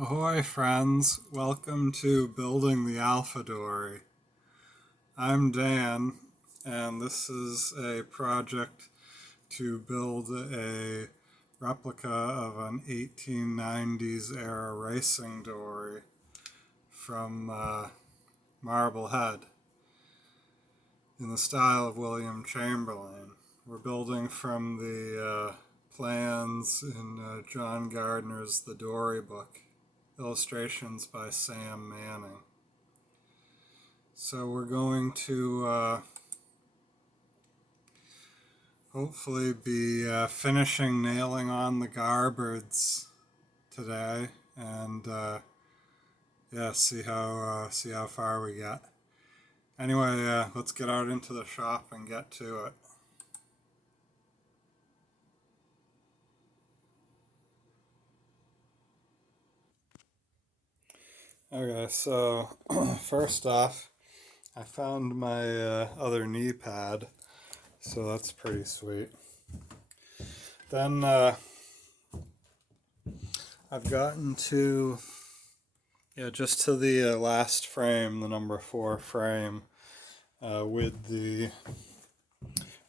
Ahoy friends, welcome to Building the Alpha Dory. I'm Dan, and this is a project to build a replica of an 1890s era racing dory from Marblehead in the style of William Chamberlain. We're building from the plans in John Gardner's The Dory book. Illustrations by Sam Manning. So we're going to hopefully be finishing nailing on the garboards today, and see how far we get. Anyway, let's get out into the shop and get to it. Okay, so first off, I found my other knee pad, so that's pretty sweet. Then I've gotten to, just to the last frame, the number 4 frame, with the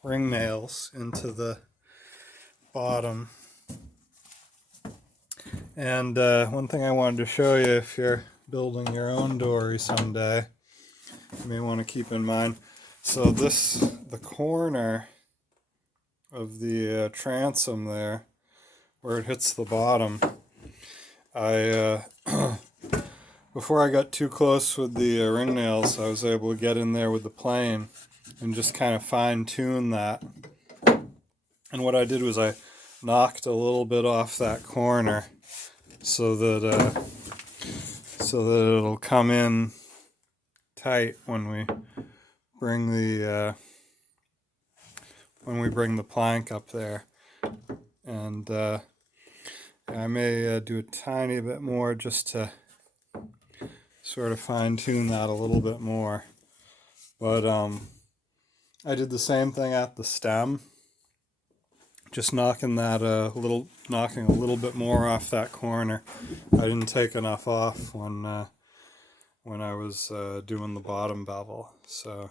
ring nails into the bottom. And one thing I wanted to show you, if you're building your own dory someday, you may want to keep in mind. So the corner of the transom there, where it hits the bottom, I before I got too close with the ring nails, I was able to get in there with the plane and just kind of fine tune that. And what I did was I knocked a little bit off that corner so that it'll come in tight when we bring the plank up there. And I may do a tiny bit more just to sort of fine tune that a little bit more. But I did the same thing at the stem, just knocking a little bit more off that corner. I didn't take enough off when I was doing the bottom bevel. So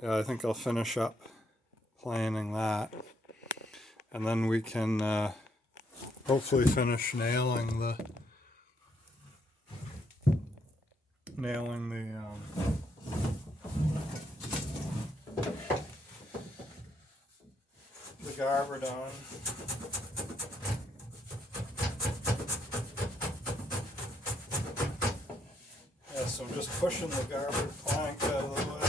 yeah, I think I'll finish up planing that, and then we can hopefully finish nailing the garboard on. Yeah, so I'm just pushing the garboard plank out of the way.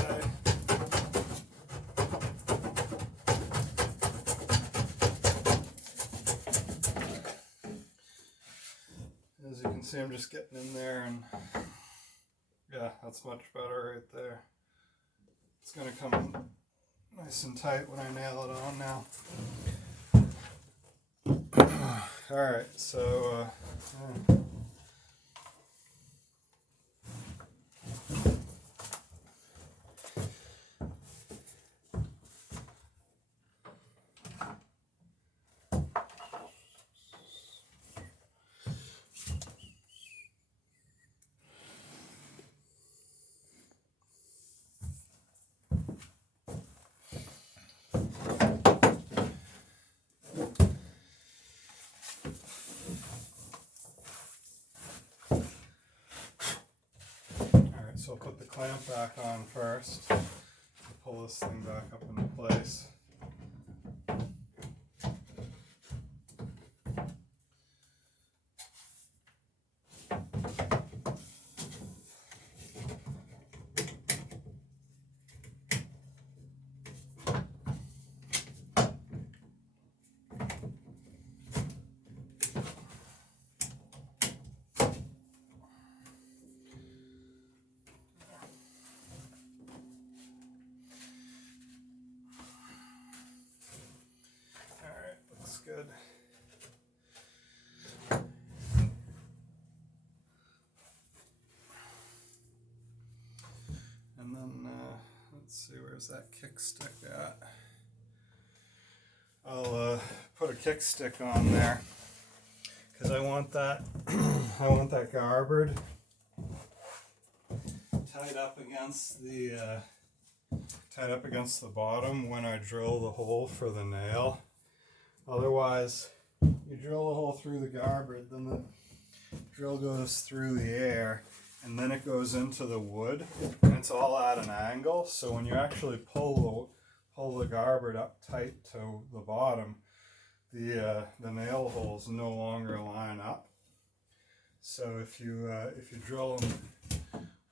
As you can see, I'm just getting in there, and yeah, that's much better right there. It's going to come nice and tight when I nail it on now. Alright, so yeah. So I'll put the clamp back on first, pull this thing back up into place. Good. And then let's see, where's that kickstick at? I'll put a kickstick on there, because I want that I want that garboard tied up against the bottom when I drill the hole for the nail. Otherwise, you drill a hole through the garboard, then the drill goes through the air, and then it goes into the wood, and it's all at an angle. So when you actually pull the garboard up tight to the bottom, the nail holes no longer line up. So if you drill them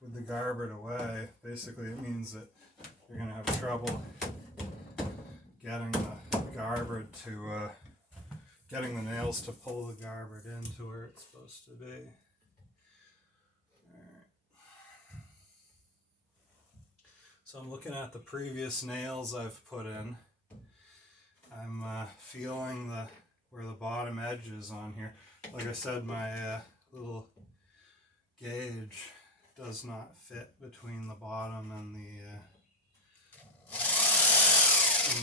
with the garboard away, basically it means that you're going to have trouble getting the garboard to getting the nails to pull the garboard into where it's supposed to be. Alright. So I'm looking at the previous nails I've put in. I'm feeling where the bottom edge is on here. Like I said, my little gauge does not fit between the bottom and the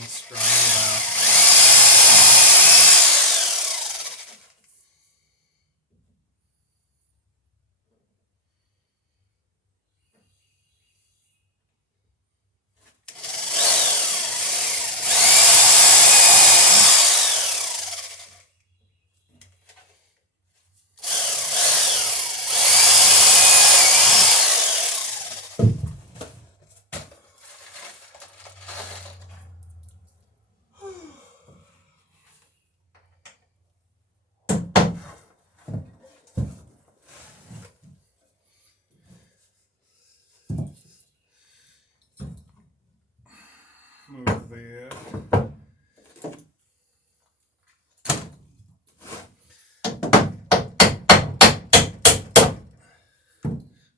strong back.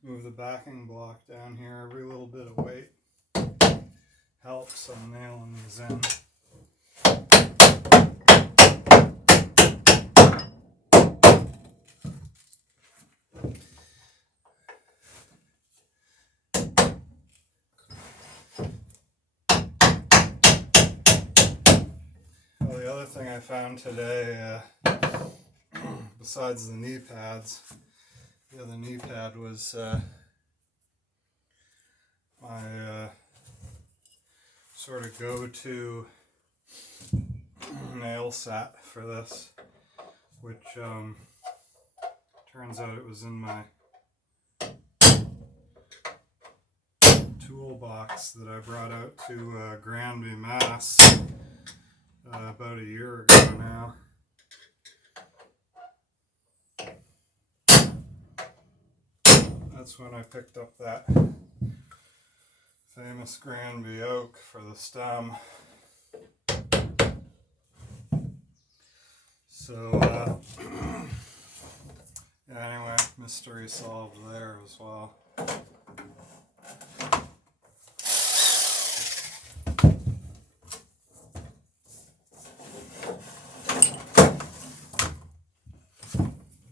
Move the backing block down here. Every little bit of weight helps on nailing these in. Well, the other thing I found today, besides the knee pads, the other knee pad was my sort of go-to nail set for this, which turns out it was in my toolbox that I brought out to Granby, Mass about a year ago now. That's when I picked up that famous Granby oak for the stem. So, yeah, anyway, mystery solved there as well. Got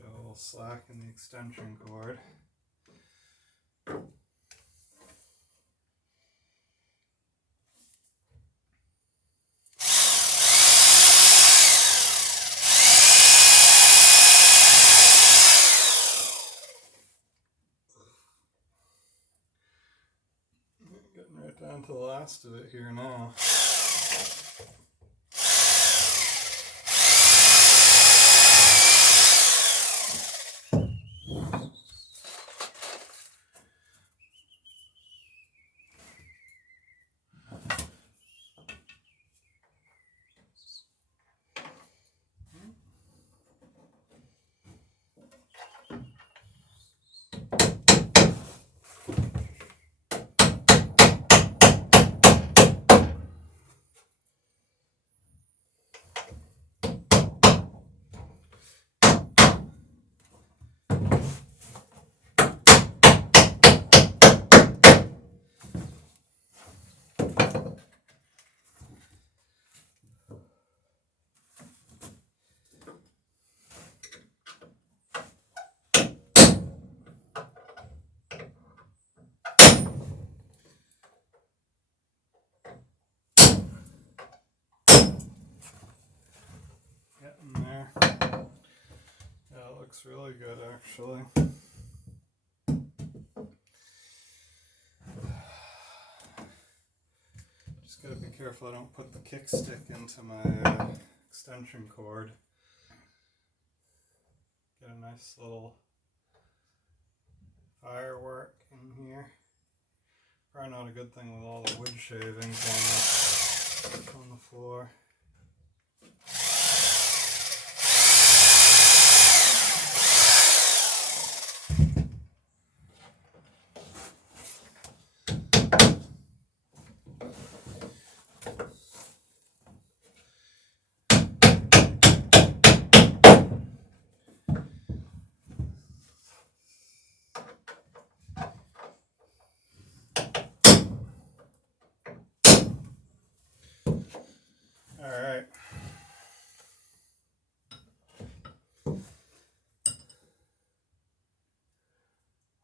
a little slack in the extension cord. Getting right down to the last of it here now. looks really good, actually. Just gotta be careful I don't put the kickstick into my extension cord. Get a nice little firework in here. Probably not a good thing with all the wood shavings on the floor. Alright.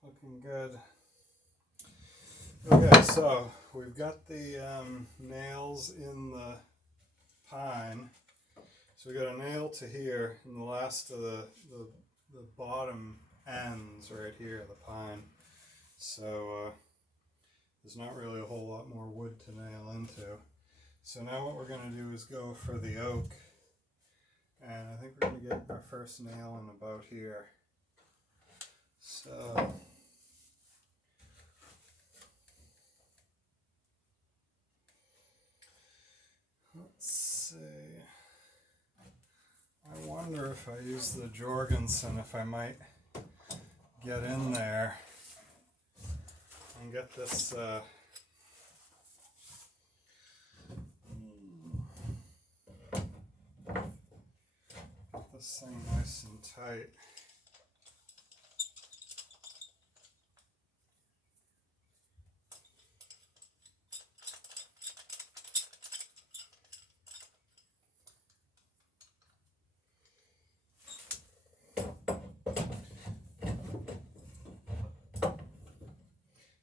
Looking good. Okay, so we've got the nails in the pine. So we got a nail to here, and the last of the bottom ends right here, the pine. So there's not really a whole lot more wood to nail into. So now what we're going to do is go for the oak, and I think we're going to get our first nail in about here. So let's see. I wonder if I use the Jorgensen, if I might get in there and get this this thing nice and tight.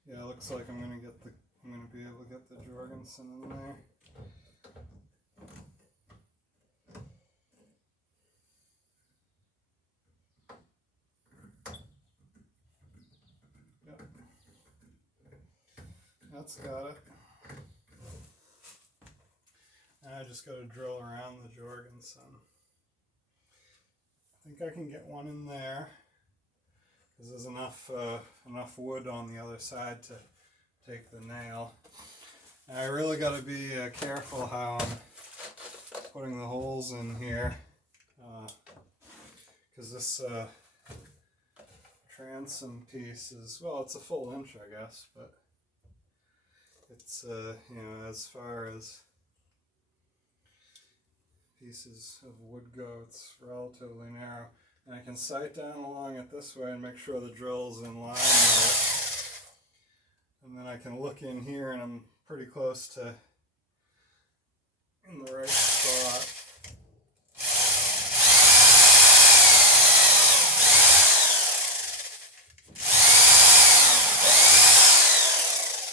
Yeah, it looks like I'm gonna be able to get the Jorgensen in there. Yep. That's got it. And I just gotta drill around the Jorgensen. I think I can get one in there, because there's enough wood on the other side to take the nail. And I really got to be careful how I'm putting the holes in here, because this transom piece is, well, it's a full inch, I guess, but it's you know, as far as pieces of wood go, it's relatively narrow. And I can sight down along it this way and make sure the drill's in line with it. And then I can look in here and I'm pretty close to in the right spot.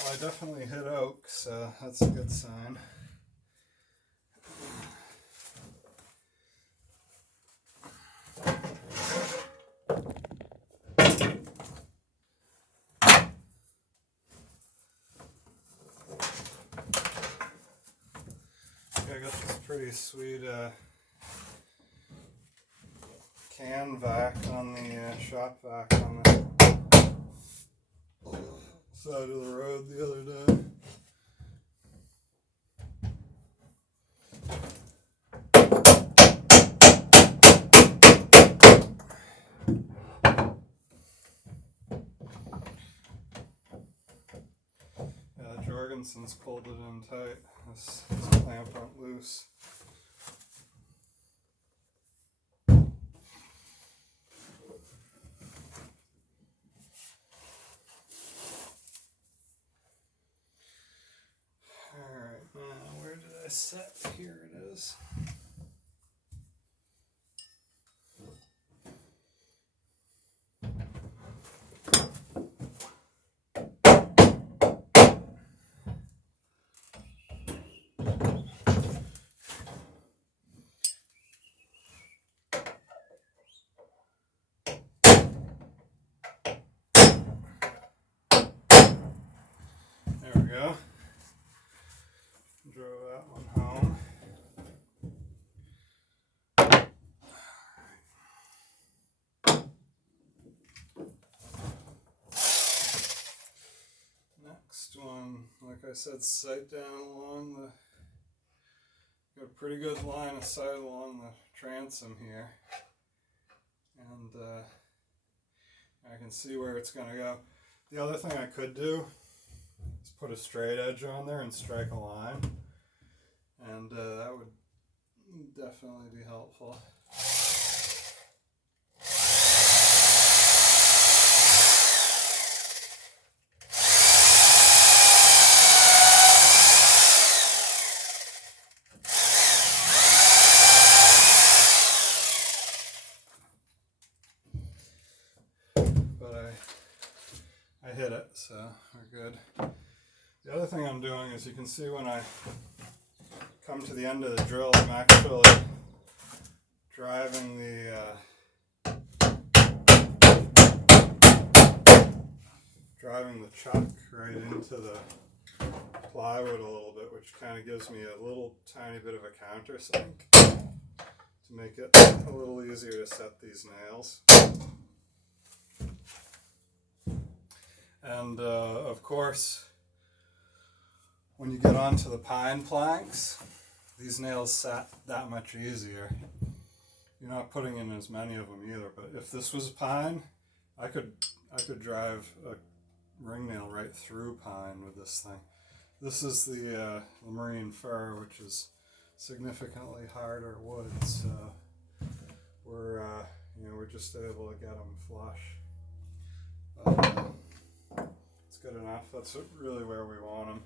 Well, I definitely hit oak, so that's a good sign. I got this pretty sweet can vac on the shop vac on the side of the road the other day. Yeah, the Jorgensen's pulled it in tight. This clamp went loose. Alright, now where did I set? Here it is. like I said, sight down along the, got a pretty good line of sight along the transom here. And I can see where it's going to go. The other thing I could do is put a straight edge on there and strike a line. And that would definitely be helpful. But I hit it, so we're good. The other thing I'm doing is, you can see when I come to the end of the drill, I'm actually driving the chuck right into the plywood a little bit, which kind of gives me a little tiny bit of a countersink to make it a little easier to set these nails. And of course, when you get onto the pine planks, these nails set that much easier. You're not putting in as many of them either, but if this was pine, I could drive a ring nail right through pine with this thing. This is the marine fir, which is significantly harder wood, so we're just able to get them flush. It's good enough. That's really where we want them.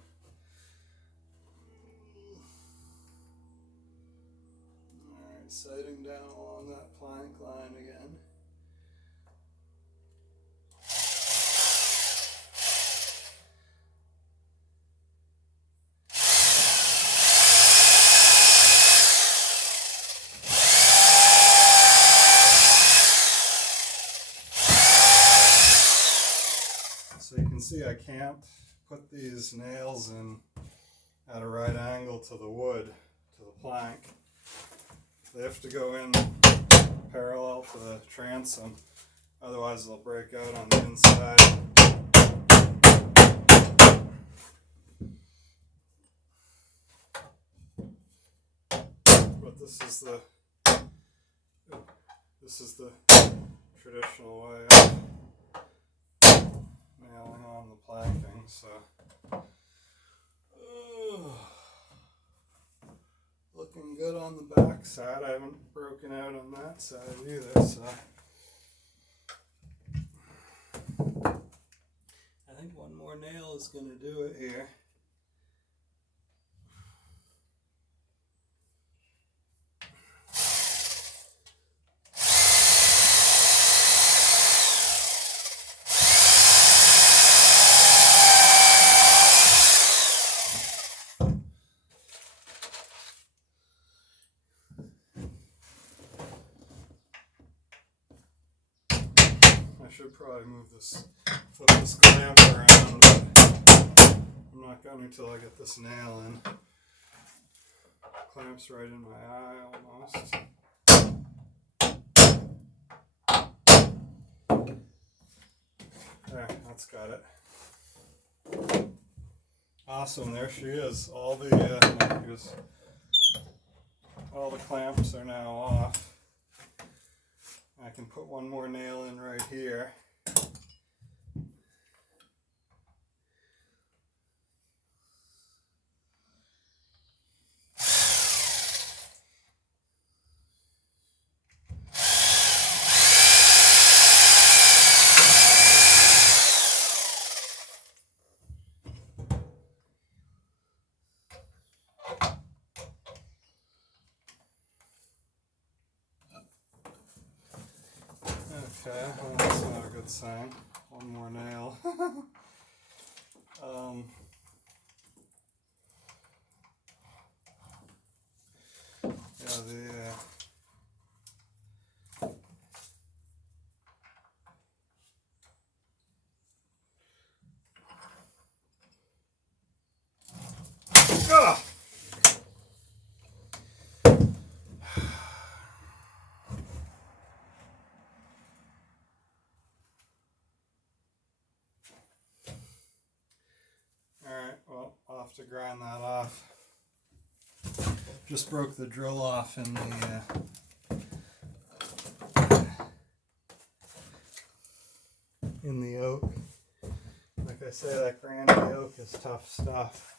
Alright, sighting down along that plank line again. So you can see I can't put these nails in at a right angle to the wood, to the plank. They have to go in parallel to the transom, otherwise they'll break out on the inside. But this is the traditional way of nailing on the planking, so looking good on the back side. I haven't broken out on that side either, so I think one more nail is going to do it here. I should probably flip this clamp around, but I'm not going to until I get this nail in. Clamp's right in my eye almost. There, that's got it. Awesome, there she is. All the clamps are now off. I can put one more nail in right here. Okay, well, that's not a good sign. One more nail. Ah! Alright, grind that off. Just broke the drill off in the oak. Like I say, that granny oak is tough stuff.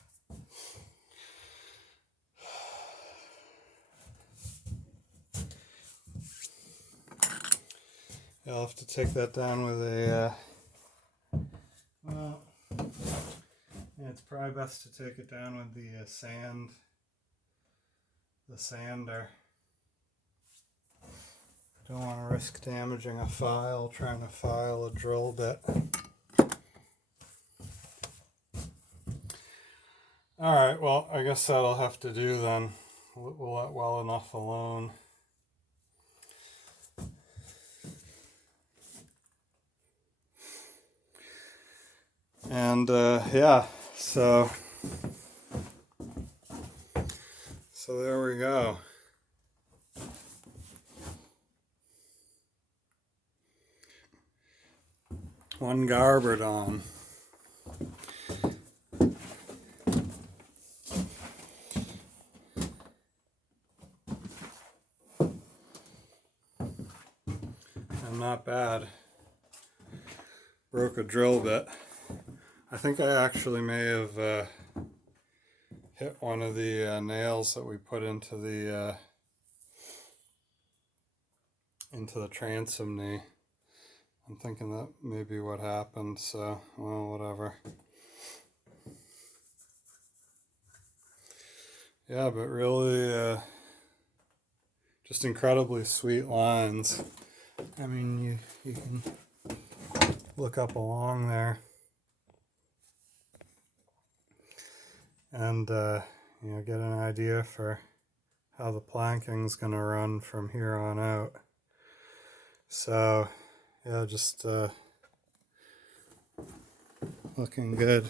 I'll have to take that down with a, well, yeah, it's probably best to take it down with the sander. Don't want to risk damaging a file trying to file a drill bit. Alright, well, I guess that'll have to do then. We'll let well enough alone. And yeah, so there we go. One garboard on. And not bad. Broke a drill bit. I think I actually may have hit one of the nails that we put into the transom knee. I'm thinking that may be what happened, so, well, whatever. Yeah, but really, just incredibly sweet lines. I mean, you can look up along there and, you know, get an idea for how the planking's going to run from here on out. So, yeah, just looking good.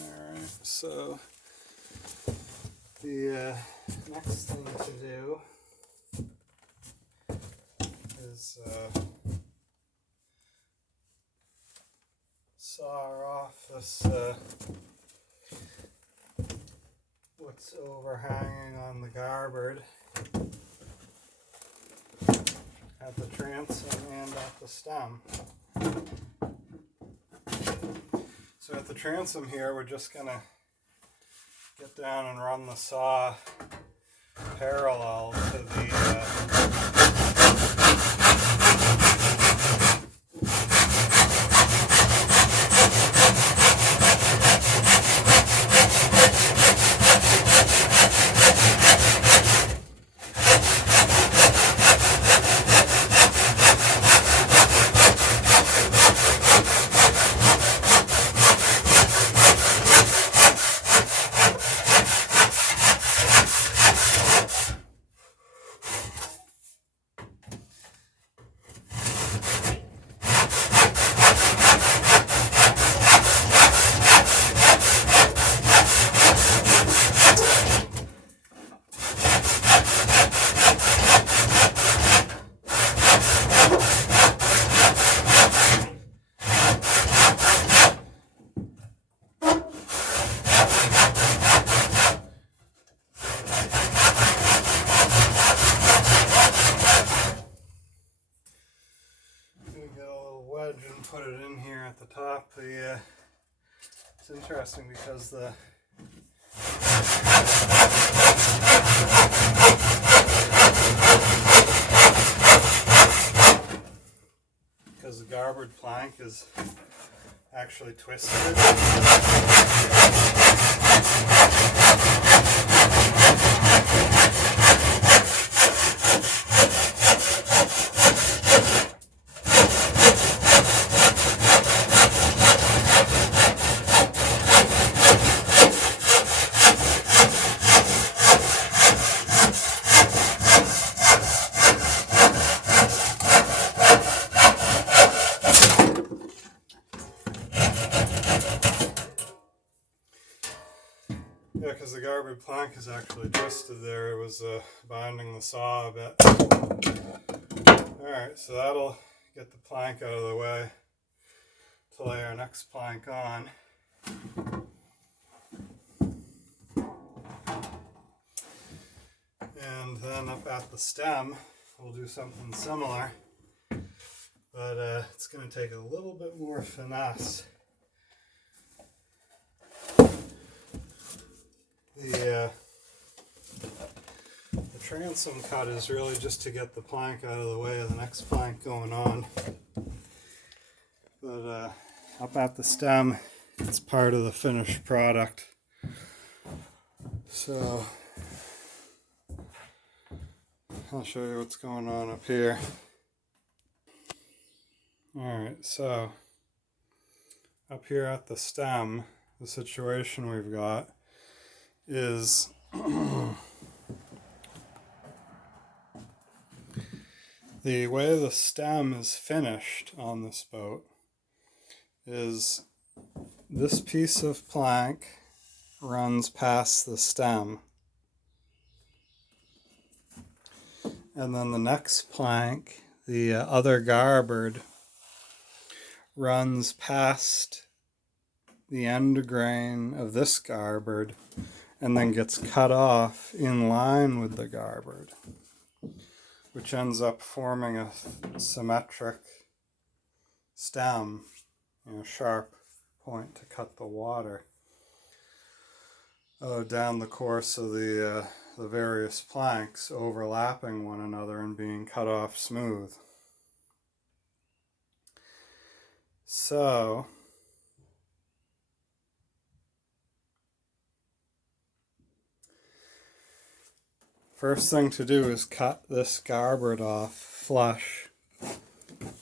Alright, so the next thing to do is saw off this what's overhanging on the garboard at the transom and at the stem. So at the transom here, we're just going to get down and run the saw parallel to the and put it in here at the top. It's interesting because the garboard plank is actually twisted. Yeah, because the garboard plank is actually twisted there. It was binding the saw a bit. Alright, so that'll get the plank out of the way. lay our next plank on. And then up at the stem, we'll do something similar, but it's going to take a little bit more finesse. The transom cut is really just to get the plank out of the way of the next plank going on. But up at the stem, it's part of the finished product. So I'll show you what's going on up here. Alright, so up here at the stem, the situation we've got is the way the stem is finished on this boat is this piece of plank runs past the stem, and then the next plank, the other garboard, runs past the end grain of this garboard and then gets cut off in line with the garboard, which ends up forming a symmetric stem, sharp point to cut the water down the course of the various planks, overlapping one another and being cut off smooth. So first thing to do is cut this garboard off flush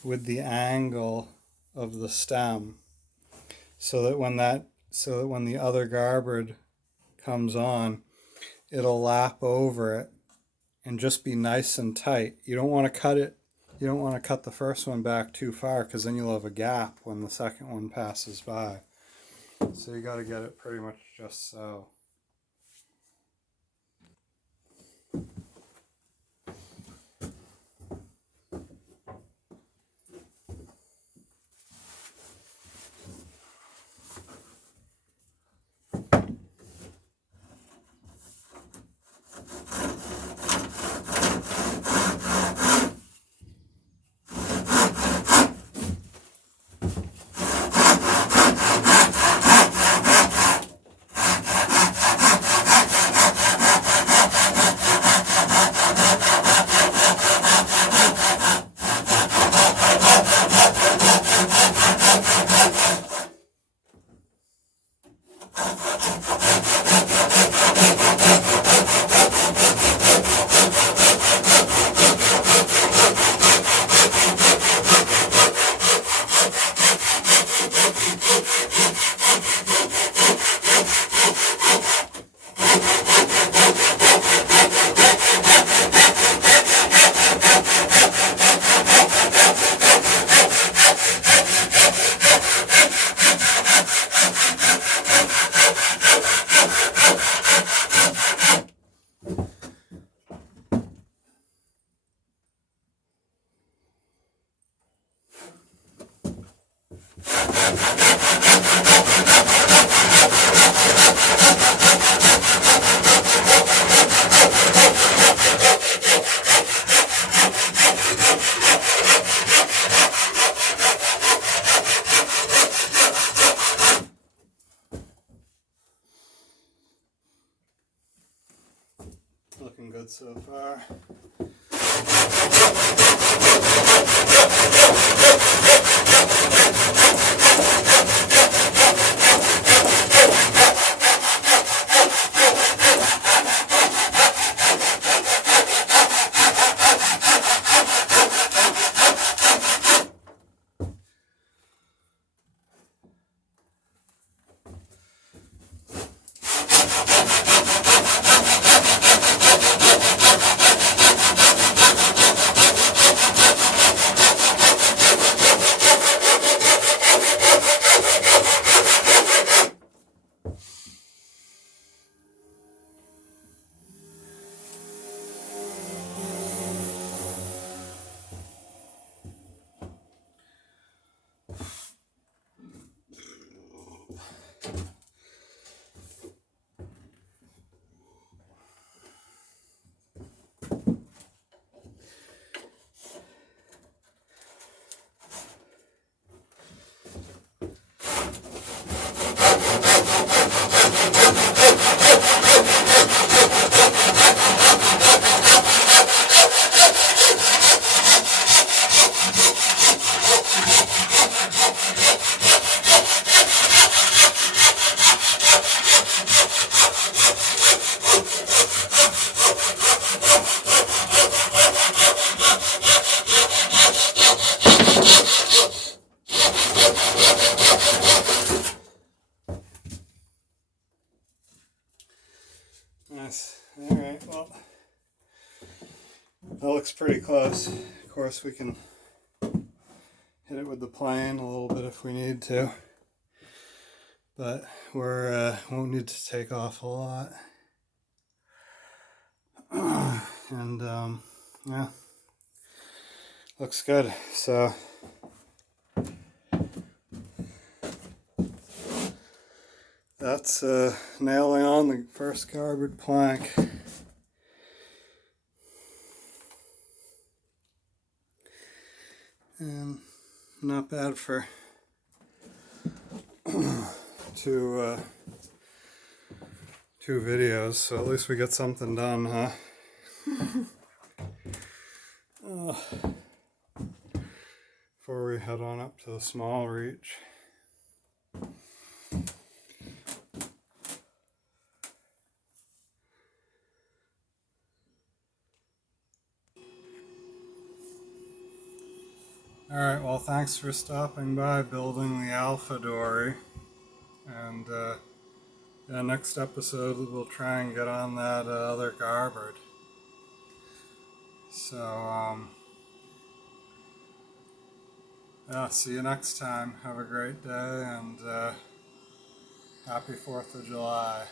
with the angle of the stem, so that when the other garboard comes on, it'll lap over it and just be nice and tight. You don't want to cut it. You don't want to cut the first one back too far, because then you'll have a gap when the second one passes by. So you got to get it pretty much just so. Looking good so far. Nice. Alright, well, that looks pretty close. Of course, we can hit it with the plane a little bit if we need to. But won't need to take off a lot. And yeah, looks good. So that's nailing on the first garboard plank. And not bad for two videos, so at least we get something done, huh? Before we head on up to the small reach. Alright, well, thanks for stopping by building the Alpha Dory. And yeah, next episode we'll try and get on that other garboard. So, yeah, see you next time. Have a great day, and happy 4th of July.